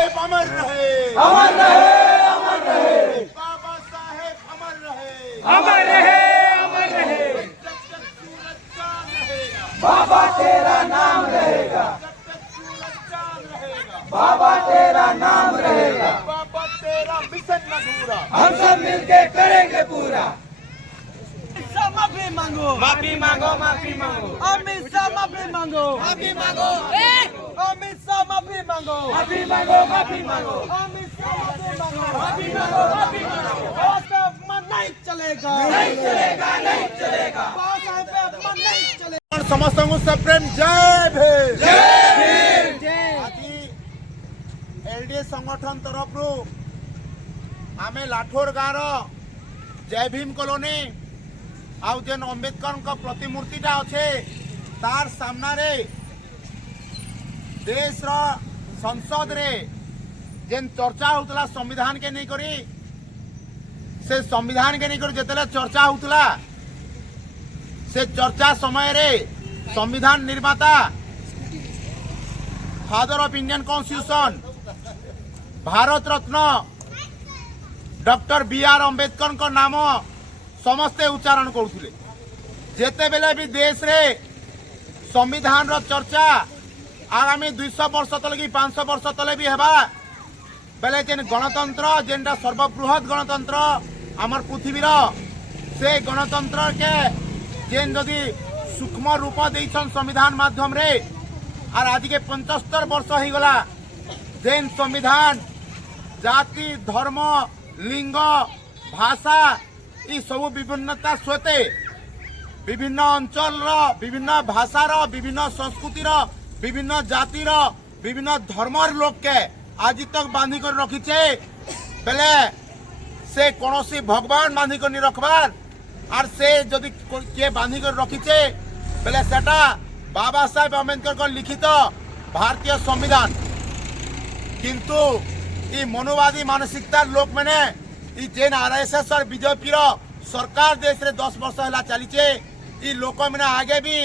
साहेब अमर रहे, अमर रहे, अमर रहे, बाबा साहेब अमर रहे, अमर रहे, अमर रहे। जब तक सूरज चांद रहेगा, बाबा तेरा नाम रहेगा, जब तक सूरज चांद रहेगा, बाबा तेरा नाम रहेगा। बाबा तेरा मिशन अधूरा। हम सब मिलके करेंगे पूरा। माफी मांगो, माफी मांगो, माफी मांगो, अमित शाह माफी मांगो, माफी मांगो, अमित शाह माफी मांगो, माफी मांगो, माफी मांगो, अमित शाह माफी मांगो। माफी मांगो, माफी मांगो। बाबा अपमान नहीं चलेगा, नहीं चलेगा, नहीं चलेगा। बाबा साहेब पे अपमान नहीं चलेगा। समस्त को सप्रेम जय भीम। जय भीम। आज एलडीए संगठन तरफ आमे लाठोर गाँव जय भीम कॉलोनी आउ जेन अंबेडकर का प्रतिमूर्तिटा अच्छे तार सामना रे देश रो संसद रे जेन चर्चा होतला संविधान के नहीं करी से संविधान के नहीं करी जेतेला चर्चा होतला से चर्चा समय रे संविधान निर्माता father of Indian constitution Bharat Ratna doctor B R Ambedkar को नाम समस्ते उच्चारण करुले जेते बेले भी देश रे संविधान रो चर्चा आगामी 200 वर्ष तले कि 500 वर्ष तले भी हेबा बेले जेन गणतंत्र जेनटा सर्वबृहत गणतंत्र आमर पृथ्वीर से गणतंत्र के जेन जदि सूक्ष्म रूप देइछन संविधान माध्यम रे और आज के 75 वर्ष हो गला जेन संविधान जाति धर्म लिंग भाषा ई सब विभिन्नता सहित विभिन्न अंचल विभिन्न भाषार विभिन्न संस्कृतिर विभिन्न जातिर विभिन्न धर्मर लोक के आज तक बांधिक रखीचे बेले से कौन भगवान बांधिक नहीं रखबार और से जदि किए बांधिक रखीचे बेले सेटा बाबा साहेब अम्बेडकर को लिखित भारतीय संविधान किंतु ई मनोवादी मानसिकता लोक मैंने ई जेन आरएसएस और बीजेपी सरकार देश रे 10 वर्ष है चलीचे ई लोक मैंने आगे भी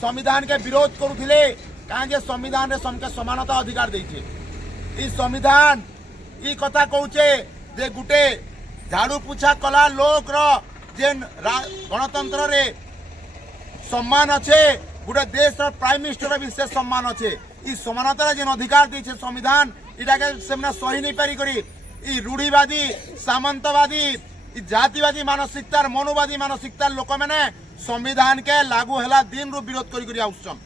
संविधान के विरोध करुले कहीं संविधान रे सबके समानता अधिकार देइछे ई संविधान ई कथा कहूचे जे गुटे झाड़ू पूछा कला लोक रो जेन गणतंत्र रे सम्मान अच्छे गोटे देश रो प्राइम मिनिस्टर विशेष सम्मान अच्छे ई समानता जेन अधिकार देइछे संविधान इटा के सेमना सही नहीं पारी करी ई रूढ़ीवादी सामंतवादी जातिवादी मानसिकतार मनोवादी मानसिकतार लोक मैंने संविधान के लागू हैला दिन रू विरोध करी आउछन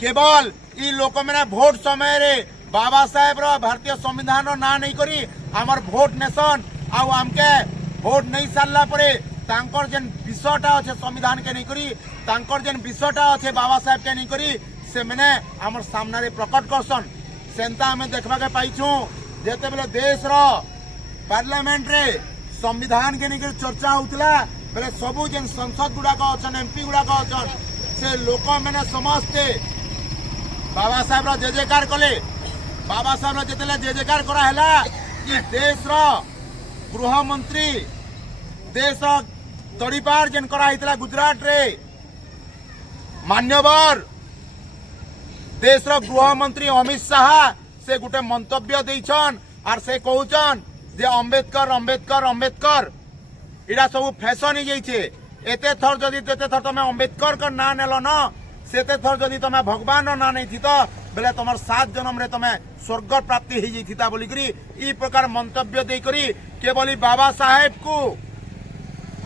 केवल ई लोक मैंने भोट समय रे बाबा साहेब रो भारतीय संविधान रो ना नहीं करी आमर भोट नेशन आउ आमके भोट नहीं सारला परे तांकर जेन विषयटा अच्छे संविधान के नहीं करी तांकर जेन विषयटा अच्छे बाबा साहेब के नहीं करी से मैंने आमर सामना रे प्रकट करसन सेंता हमें देखा के पाइछू जेते बेले देश रो पार्लियामेंट रे संविधान के निकर चर्चा होतला बेले सबु जेन संसद गुडा को अछन एमपी गुडा को अछन से लोक मैंने समस्ते बाबा साहेब रो जय जयकार कले बाबा साहेब रो जेतेले जय जयकार करा हैला कि देश रो गृह मंत्री देश रो तड़ीपार जेन करा हितला गुजरात रे मान्यवर देश रो गृह मंत्री अमित शाह से गुटे मंतव्य देइछन और से कहउछन जे अंबेडकर अंबेडकर अंबेडकर इडा सब फैशन ही जाइछे एते थर जदि तेते थर तमे अंबेडकर का ना नेलो न सेते थर जदि तमे भगवान रो ना नहीं थी तो बेले तमर 7 जन्म रे तमे स्वर्ग प्राप्ति ही जाइथिता बोली करी ई प्रकार मंतव्य देई करी केवल बाबा साहेब को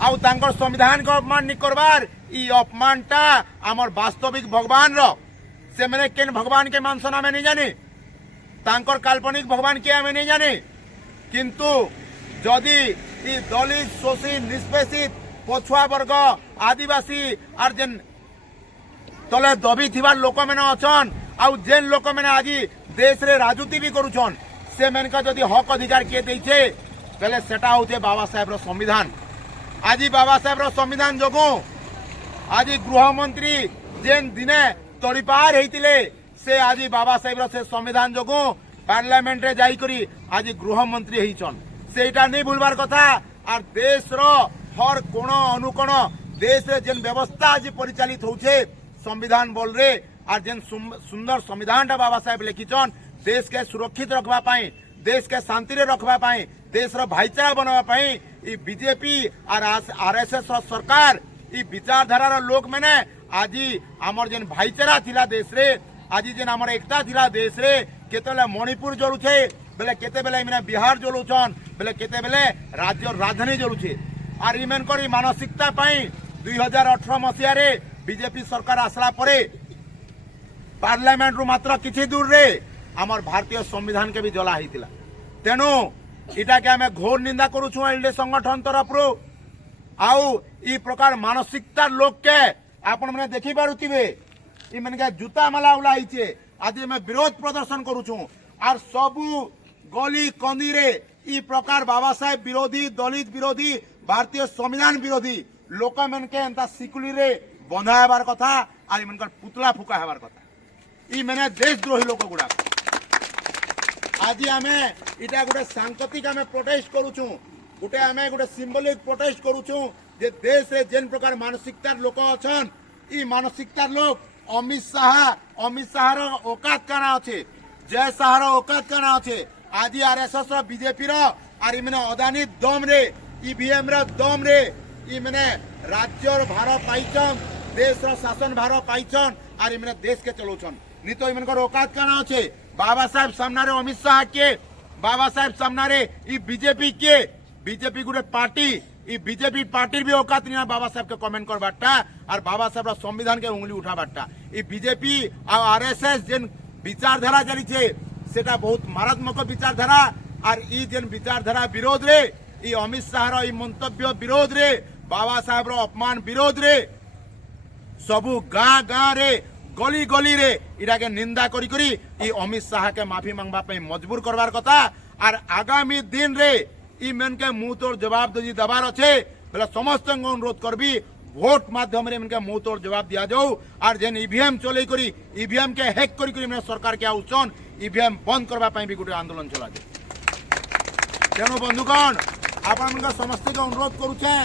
आउ तांकर संविधान को अपमान नहीं करबार ई अपमानटा हमर वास्तविक भगवान रो से मैंने केन भगवान के मानसन हमें नहीं जाने तांकर काल्पनिक भगवान के हमें नहीं जाने किंतु जदि दलित शोषित निष्पेषित पछुआ वर्ग आदिवासी और जेन तले दबी थिबा लोक मैंने अछन आउ जेन लोक मैंने आज देश रे राजनीति भी करुछन से मैंने का जदि हक अधिकार किए देइछे बेले सेटा होते बाबा साहेब रो संविधान आज बाबा साहेब रो संविधान जोगो आज गृह मंत्री जेन दिने तड़ीपार होते से आज बाबा साहेब से संविधान जोगु पार्लियामेंट रे जाई करी आज गृह मंत्री होइछन सेटा नहीं भूलबार कथा और देश रो हर कोण अनुकोण देश रे जेन व्यवस्था आज परिचालित होउछे संविधान बोल रे और जेन सुंदर संविधान बाबा साहेब लिखिछन देश के सुरक्षित रखवा पाई, देश के शांति रे रखवा पाई, देश रो भाईचारा बनवा पाई ई बीजेपी और आरएसएस सरकार ई विचारधारा रो लोक मैंने आज आमर जेन भाईचारा थिला देश रे, आज जेन आमर एकता थिला देश रे, केतेले मणिपुर जलुछे बेले केते बेले इमने बिहार जलुछन बेले केते बेले राज्य राजधानी जलुछे। और इमेनकर ई मानसिकता पाई 2018 मसीह रे बीजेपी सरकार आसला परे पार्लियामेंट रु मात्र किछि दूर रे आमर भारतीय संविधान के भी जला हितिला। तेणु इटा के आमे घोर निंदा करूछु एलडे संगठन तरफ रु। आउ ई प्रकार मानसिकता लोक के आपण माने देखि पारुथिबे ई माने के जूता माला उलाइचे आज में विरोध प्रदर्शन करूछु और सबु गली कंदी रे ई प्रकार बाबा साहेब विरोधी, दलित विरोधी, भारतीय संविधान विरोधी लोक मन के एंता सिकुली रे बंधा हेबार कथा और इनकर पुतला फुका हेबार कथा। ई माने देशद्रोही लोक गुडा आज आमे इटा गोटे सांकेतिक आमे प्रोटेस्ट करूछु, गोटे आमे गोटे सिंबलिक प्रोटेस्ट करूछु जे देश रे जेन प्रकार मानसिकतार लोक अछन ई मानसिकतार लोक अमित शाह रो औकात काना अछि, जय शाह रो औकात काना अछि। आज आरएसएस रो बीजेपी रो और इमने अदानी दम रे ईवीएम रो दम रे ई माने राज्य रो भार पाइछन, देश रो शासन भार पाइछन और इमने देश के चलौछन। नी तो इमनकर औकात काना अछि बाबा साहेब सामना रे अमित शाह के, बाबा साहेब सामना रे ई बीजेपी के, बीजेपी गुटे पार्टी ई बीजेपी पार्टी भी औकात नहीं बाबा साहेब के कमेंट कर बाटा और बाबा साहेब संविधान के उंगली उठा बाटा। ई बीजेपी और आरएसएस जेन विचारधारा चली छे सेटा बहुत मारात्मक विचारधारा और ई जेन विचारधारा विरोध रे ई अमित शाह रो ई मंतव्य विरोध रे, बाबा साहेब रो अपमान विरोध रे सबु गाँ गाँ रे गली गली रे इरा के निंदा करी करी ई अमित शाह के माफी मांगबा पे मजबूर करवार कथा। और आगामी दिन रे ई मेन के मुंह तोड़ जवाब दे दबार अच्छे बोले समस्त अनुरोध करबी भोट माध्यम रे इनके मुंह तोड़ जवाब दिया जाऊ और जेन ईवीएम चले करी ईवीएम के हैक करी करी सरकार के आउछन ईवीएम बंद करबा पई भी गुटे आंदोलन चला दे। तेणु बंधुगण आपण समस्त के अनुरोध करूछे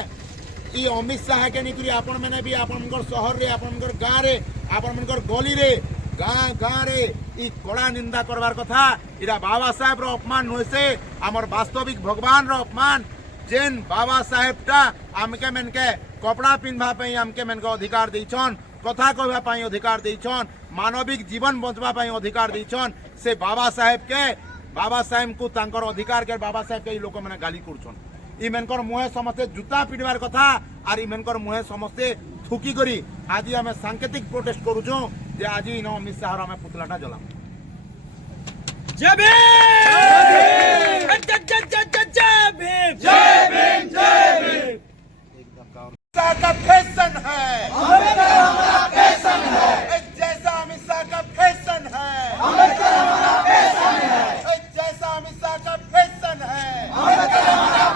ई अमित शाह के निकरी आपण मैंने भी आपण शहर रे आपण गाँव रे आपण गली रे गाँ गाँ रे ई कड़ा निंदा करवार कथा। इरा बाबा साहेब रो अपमान नुहे से आमर वास्तविक भगवान रो अपमान जेन बाबा साहेब टा आमके मेनके कपड़ा पिंधवा पे आमके मेनके अधिकार देछन, कथा कहवा पे अधिकार देछन, मानविक जीवन बचवा पे अधिकार देछन। से बाबा साहेब को तांकर अधिकार के बाबा साहेब के लोक मैंने गाली करछन। ई मेनकर मुहे समस्ते जूता पिटवार कथा और ई मेनकर मुहे समस्ते थुकी करी आज आम सांकेतिक प्रोटेस्ट करूछु जे आज इन अमित शाह आम पुतलाटा जला। जय भीम, जय भीम, जय भीम, जय भीम। शाह का फैशन है, हमारा फैशन है, एक जैसा अमित शाह का फैशन है, हमारा फैशन है, एक जैसा अमित शाह का फैशन है, हमारा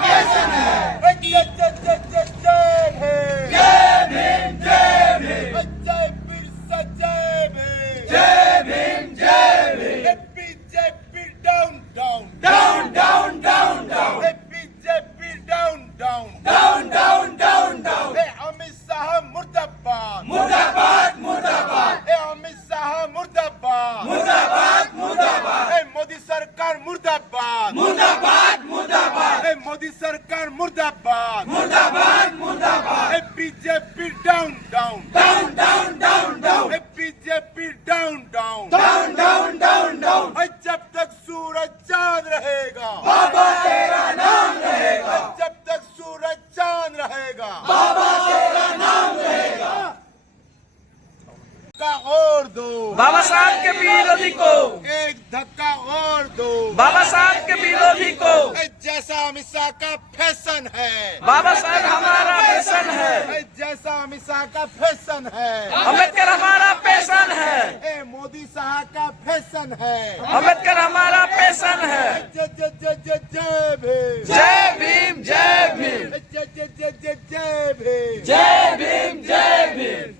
फैशन है। एक जय जय जय जय जय भीम, जय भीम, जय भीम, जय बिरसा जय भीम, जय भीम, जय Bhim. BJP down down down down down down BJP down down down down down down. Amit Shah मुर्दाबाद मुर्दाबाद मुर्दाबाद अमित शाह मुर्दाबाद मुर्दाबाद मुर्दाबाद। मोदी सरकार मुर्दाबाद मुर्दाबाद मुर्दाबाद मोदी सरकार मुर्दाबाद मुर्दाबाद मुर्दाबाद। BJP down down down down down down BJP down down down down down down. जब तक सूरज चांद रहेगा बाबा तेरा नाम रहेगा, जब तक सूरज चांद रहेगा बाबा तेरा नाम रहेगा। धक्का और दो बाबा साहब के विरोधी को, एक धक्का और दो बाबा साहब के विरोधी को। जैसा अमित शाह का फैशन है, बाबा साहब हमारा फैशन है, जैसा अमित शाह का फैशन है, अम्बेडकर हमारा पैशन है, मोदी शाह का फैशन है। अम्बेडकर हमारा पैशन है। जय जय जय जय जय भीम, जय भीम, जय भीम, जय जय जय जय जय भीम, जय भीम, जय भीम।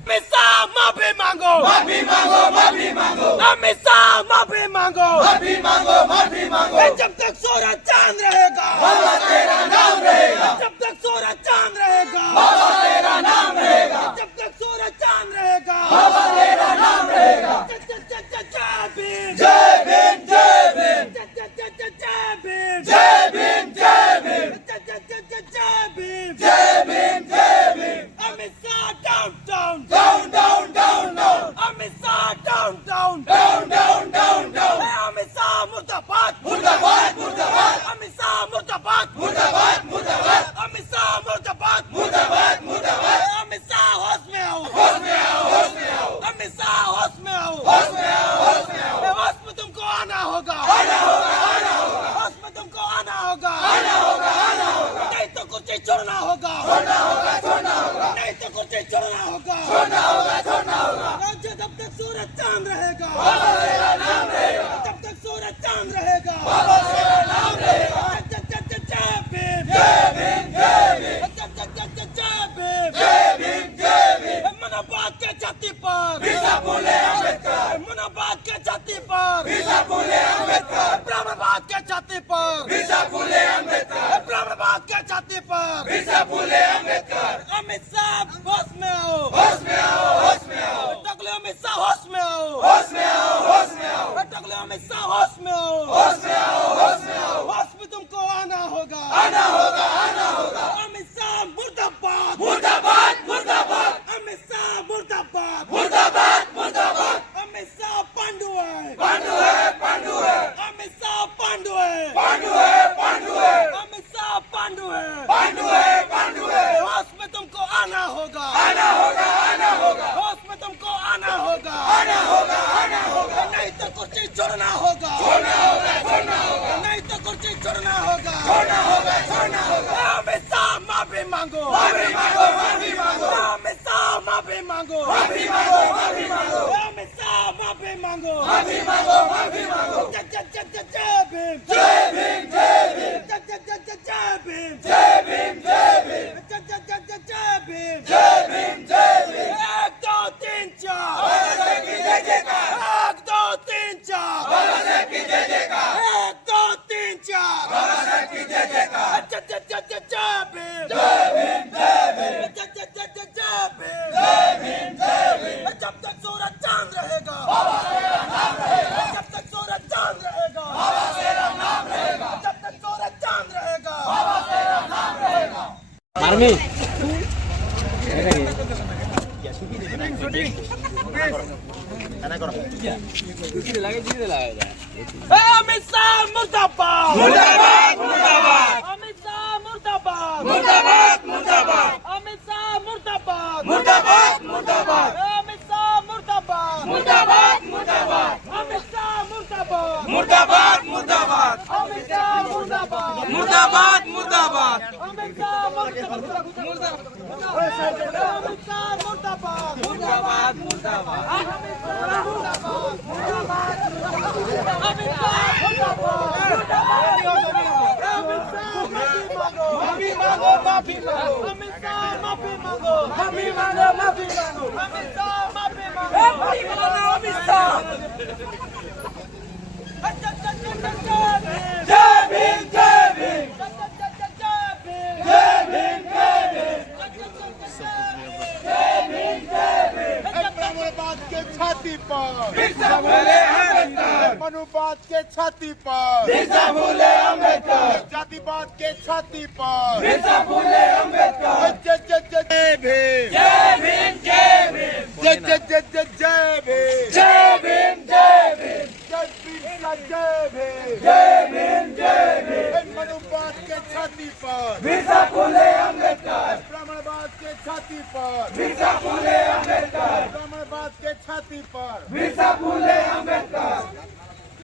अमित शाह माफी मांगो, माफी मांगो, माफी मांगो, अमित शाह माफी मांगो, माफी मांगो, माफी मांगो। जब तक सूरज चांद रहेगा बाबा तेरा नाम रहेगा, जब तक सूरज चांद रहेगा बाबा तेरा नाम रहेगा, जब तक सूरज चांद रहेगा बाबा तेरा नाम रहेगा। जय जय जय जय जय भीम। कुर्सी छोड़ना होगा, छोड़ना होगा, छोड़ना होगा। राज्य जब तक सूरज चांद रहेगा, बाबा तेरा नाम रहेगा, जब तक सूरज चांद रहेगा, बाबा तेरा नाम रहेगा। जय जय जय जय भीम, जय भीम, जय भीम, जय जय जय जय जय भीम, जय भीम, जय भीम। मनाबाद के छाती पर, बिरसा फुले अम्बेडकर, मनाबाद के छाती पर, बिरसा फुले अम्बेडकर, ब्राह्मणबाद के छाती पर, बिरसा फुले अम्बेडकर, ब्राह्मणबाद के छाती पर, बिरसा फुले अम्बेडकर। अमित शाह होश में आओ, होश में आओ, होश में आओ, टकले अमित शाह होश में आओ, होश में आओ, होश में आओ, टकले अमित शाह होश में आओ, होश में आओ, होश में आओ। होश में तुमको आना होगा, आना होगा, आना होगा। अमित शाह मुर्दाबाद, मुर्दाबाद, मुर्दाबाद, अमित शाह मुर्दाबाद, मुर्दाबाद, मुर्दाबाद। अमित शाह पांडु है, पांडु है, पांडु है, अमित शाह पांडु है, पांडु है, पांडु है, अमित शाह पांडु है, पांडु है, पांडु है। होश में तुमको आना होगा, आना होगा, आना होगा, होश में तुमको आना होगा, आना होगा, आना होगा। नहीं तो कुर्सी छोड़ना होगा, छोड़ना होगा, छोड़ना होगा, नहीं तो कुर्सी छोड़ना होगा, छोड़ना होगा, छोड़ना होगा। अमित शाह माफी मांगो, माफी मांगो, माफी मांगो, अमित शाह माफी मांगो, माफी मांगो, माफी मांगो, अमित शाह माफी मांगो, माफी मांगो, माफी मांगो। जय जय जय जय जय भीम, जय भीम, जय भीम, जय जय जय जय जय भीम, जय भीम, जय भीम, जय जय जय जय जय भीम, जय भीम, जय भीम। 1 2 3 4, बाबा साहेब की जय जयकार, 1 2 3 4, बाबा साहेब की जय जयकार, 1 2 3 4, बाबा साहेब की जय जयकार। जय जय जय जय जय भीम, जय भीम, जय भीम, जय जय जय जय जय भीम, जय भीम, जय भीम। जब तक सूरज चांद रहेगा, बाबा तेरा नाम रहेगा, जब तक सूरज चांद रहेगा, बाबा तेरा नाम रहेगा, जब तक सूरज चांद रहेगा, बाबा तेरा नाम रहेगा। अमित शाह मुर्दाबाद, मुर्दाबाद, मुर्दाबाद, अमित शाह मुर्दाबाद, मुर्दाबाद, मुर्दाबाद, अमित शाह मुर्दाबाद, मुर्दाबाद, मुर्दाबाद, अमित शाह मुर्दाबाद, मुर्दाबाद, मुर्दाबाद, अमित शाह मुर्दाबाद, मुर्दाबाद, मुर्दाबाद, अमित शाह मुर्दाबाद, मुर्दाबाद, मुर्दाबाद। अमित शाह मुर्दाबाद, अमित शाह मुर्दाबाद, मुर्दाबाद, मुर्दाबाद, अमित शाह मुर्दाबाद, अमित शाह माफी मांगो, माफी मांगो, अमित शाह माफी मांगो, माफी मांगो, माफी मांगो, अमित शाह माफी मांगो, माफी मांगो, अमित शाह। जय भीम, जय भीम, जय भीम, जय भीम, जय भीम, जय भीम। मनुबाद के छाती पर, बिरसा फुले अम्बेडकर, मनुबाद के छाती पर, बिरसा फुले अम्बेडकर, जातिवाद के छाती पर, बिरसा फुले अम्बेडकर। जय जय जय जय भीम, जय भीम, जय भीम, जय जय जय जय जय भीम, जय भीम, जय भीम, जय भीम का जय भीम, जय भीम, जय भीम। मनुबाद के छाती पर, बिरसा फुले अम्बेडकर, ब्राह्मणवाद के छाती पर, बिरसा फुले अम्बेडकर, ब्राह्मणवाद के छाती पर, बिरसा फुले अम्बेडकर।